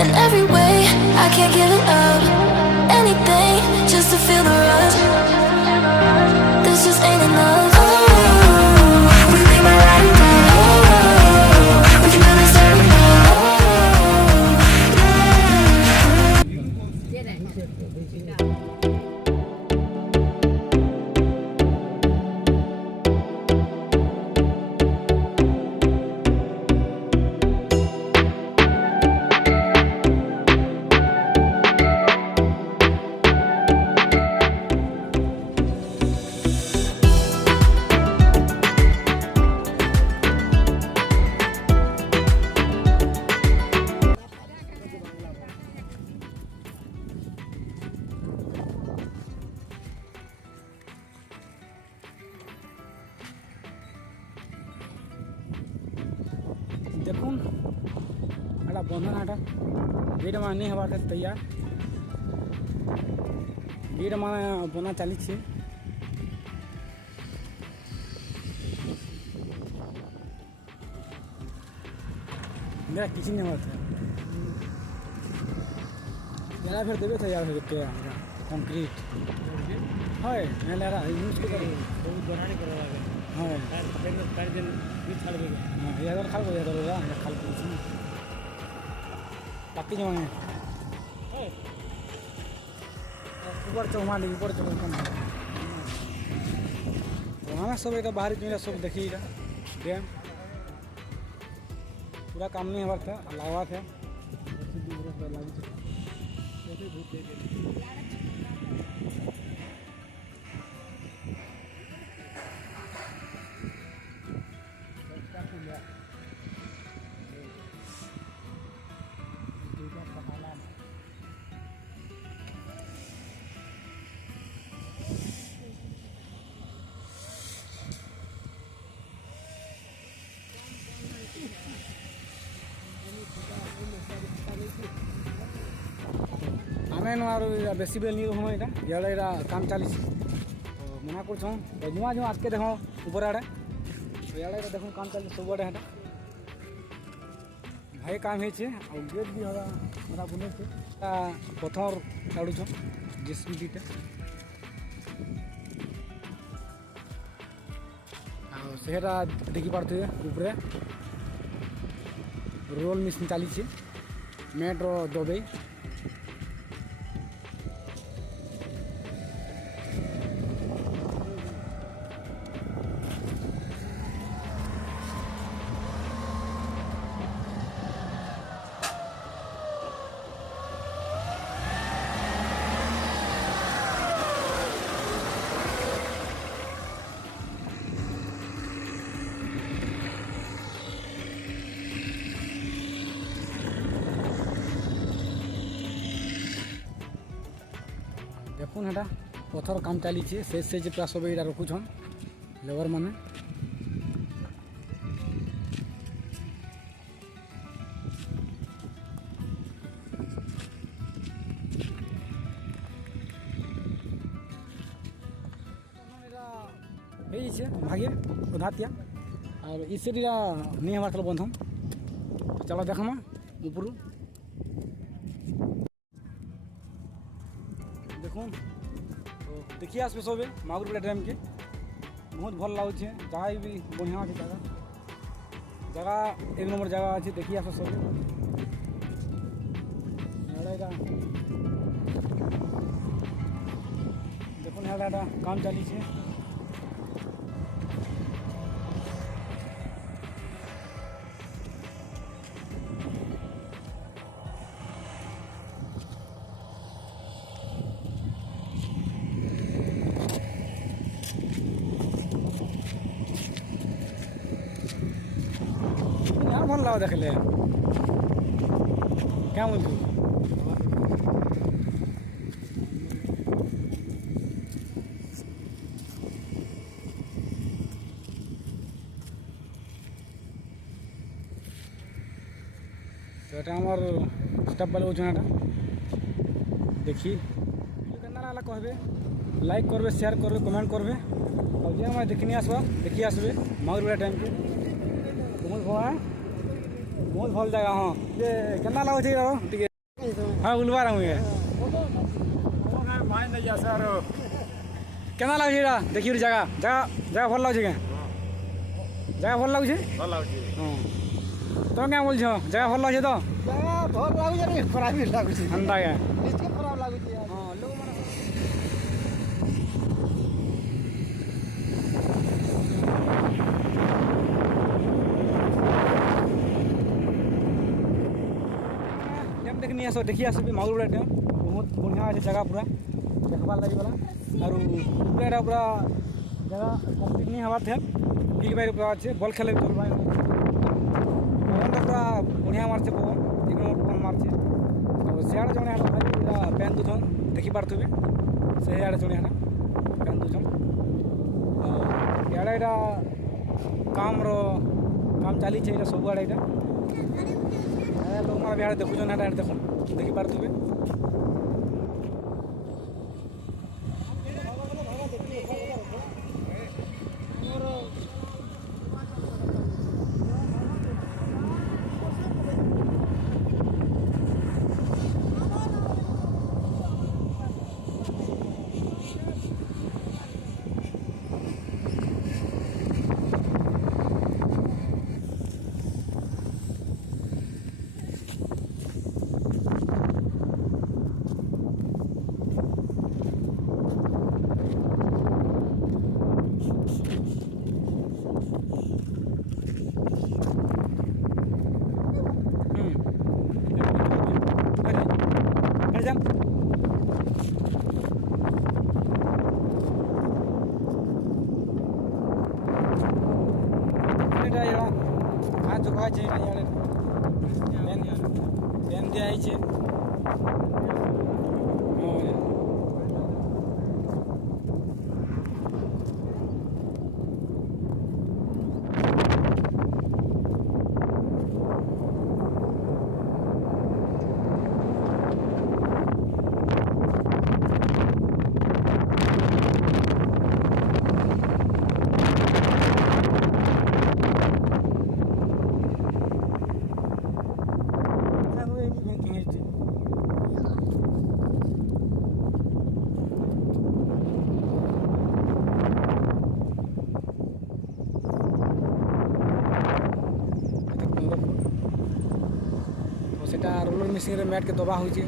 in every way. I can't give it up. Anything just to feel the rush. This just ain't enough. Oh, we make my life down. Oh, we can do this every night. দেখুন এটা বন্ধনাটা gate মানে হওয়ার তৈয়ার gate মানে বনা চালিছে मेरा किसी नहीं होता यार फिर देवे तैयार हो गए कंक्रीट है मैं ले रहा यूज के कर बहुत बनाने कर रहा है हां पर दिन भी छाड़ देगा हां यार खाल को यार होगा या खाल को पक्की जो है ऊपर चौमाली ऊपर चौमाली तो हमें सब एक बाहर जो सब देखिएगा डैम पूरा काम नहीं हुआ था अलावा था आमे नवार बेसी बेल नहीं हम यहाँ इड़ा काम चली तो मना कर जुआ जो आज के देख ऊपर आड़े तो यहाँ देख काम चली सब आड़े हाँ भाई काम हो गेट भी हवा मेरा बने पथर काढ़ुछ जेसीबीटा सेटा देखी पारे ऊपर रोल मेसिन चली मेट्रो दबे देखुन है पथर काम चली से पूरा सब यहाँ रखुछन लेबर माने भागे उधातिया और इससे नहीं हमारे चलो बंधन चलो देखमा ऊपर देखो तो देखिए आसपे सब मागुरबेड़ा डैम के बहुत भल लगुच जगह भी बढ़िया अच्छे जगह जगह एक नंबर जगह अच्छे देखिए आस सब देखो यहाँ काम चली भल लगा देख ले क्या बोलती तो এটা আমার স্টাফ বালে ওজনাটা দেখি কেনা লাগলা কহবে লাইক করবে শেয়ার করবে কমেন্ট করবে আর যে আমরা দেখি আসবা দেখি আসবে মাগুরবেড়া ড্যামকে बहुत भल बहुत भल जगह हाँ केना लगुच हाँ बुलवा रहा हूँ ये केना लाଗୁଛି ଏଇଟା ଦେଖିବି ଜାଗା ଜାଗା ଜାଗା ଭଲ ଲାଗୁଛି କେଁ ଜାଗା ଭଲ ଲାଗୁଛି ଭଲ ଲାଗୁଛି ହଁ ତମେ କେଁ ବୋଲଛ ଜାଗା ଭଲ ଲାଗୁଛି ତ ଜାଗା ଭଲ ଲାଗୁଛି ଖରାପ ବି ଲାଗୁଛି ହେନ୍ତା କେଁ ଟିକେ ଖରାପ ଲାଗୁଛି ହଁ ଲୋକମାନେ ড্যাম দেখি আসবি মাগুরুড়া ড্যাম বহুত বঢ়িয়া আছে জায়গা পুরা দেখবার লাগি গলা আর পুরা এটা পুরা জায়গা কমপ্লিট नहीं হবার थे বিগ বাইরে পুরা আছে বল খেলে চলবা পবনটা পুরা বঢ়িয়া মারছে পবন এক নম্বর পবন মারছে আর সিয়াড়ে জনে হাটা ভাই এটা প্যান দুজন দেখি পারথিবে সে আড়ে জনে হাটা প্যান দুজন ইয়াড়ে এটা কামর কাম চালিছে এটা ସବୁଆଡ଼େ এটা ଲୋକମାନେ ବିହାରେ ଦେଖୁଛନ୍ତି ଏଇଟା ଦେଖୁন ଦେଖିପାରୁଥିବେ আছে প্যান দেওয়া হয়েছে সেটা রোলর মেশিনের ম্যাটকে দবা হয়েছে